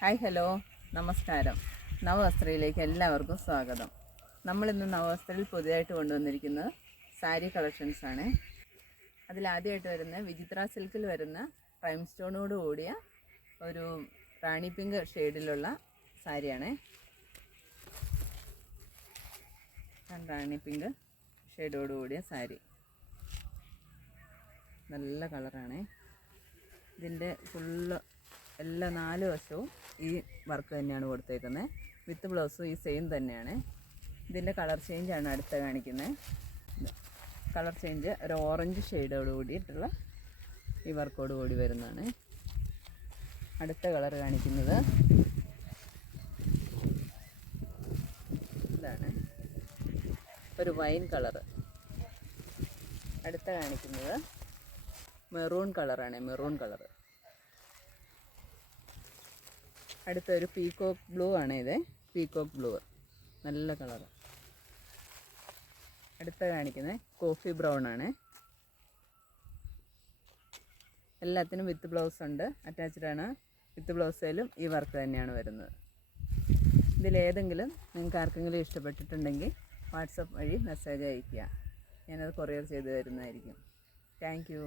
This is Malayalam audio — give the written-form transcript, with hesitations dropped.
ഹായ് ഹലോ നമസ്കാരം. നവവസ്ത്രയിലേക്ക് എല്ലാവർക്കും സ്വാഗതം. നമ്മളിന്ന് നവവസ്ത്രയിൽ പുതിയതായിട്ട് കൊണ്ടുവന്നിരിക്കുന്നത് സാരി കളക്ഷൻസാണ്. അതിലാദ്യമായിട്ട് വരുന്ന വിചിത്ര സിൽക്കിൽ വരുന്ന റൈം സ്റ്റോണോട് കൂടിയ ഒരു റാണി പിങ്ക് ഷെയ്ഡിലുള്ള സാരിയാണ്. റാണി പിങ്ക് ഷെയ്ഡോട് കൂടിയ സാരി നല്ല കളറാണ്. ഇതിൻ്റെ ഫുള്ള് എല്ലാ 4 വശവും ഈ വർക്ക് തന്നെയാണ് കൊടുത്തേക്കുന്നത്. വിത്ത് ബ്ലൗസും ഈ സെയിം തന്നെയാണ്. ഇതിൻ്റെ കളർ ചേഞ്ചാണ് അടുത്ത കാണിക്കുന്നത്. കളർ ചേഞ്ച് ഒരു ഓറഞ്ച് ഷെയ്ഡോട് കൂടിയിട്ടുള്ള ഈ വർക്കോട് കൂടി വരുന്നതാണ്. അടുത്ത കളർ കാണിക്കുന്നത് ഇതാണ്, ഒരു വൈൻ കളറ്. അടുത്ത കാണിക്കുന്നത് മെറൂൺ കളറാണ്, മെറൂൺ കളറ്. അടുത്തൊരു പീകോക്ക് ബ്ലൂ ആണ്. ഇത് പീകോക്ക് ബ്ലൂ, നല്ല കളറ്. അടുത്ത കാണിക്കുന്നത് കോഫി ബ്രൗൺ ആണ്. എല്ലാത്തിനും വിത്ത് ബ്ലൗസ് ഉണ്ട്, അറ്റാച്ച്ഡ് ആണ്. വിത്ത് ബ്ലൗസിലും ഈ വർക്ക് തന്നെയാണ് വരുന്നത്. ഇതിലേതെങ്കിലും നിങ്ങൾക്ക് ആർക്കെങ്കിലും ഇഷ്ടപ്പെട്ടിട്ടുണ്ടെങ്കിൽ വാട്സപ്പ് വഴി മെസ്സേജ് അയയ്ക്കുക. ഞാനത് കൊറിയർ ചെയ്ത് തരുന്നതായിരിക്കും. Thank you.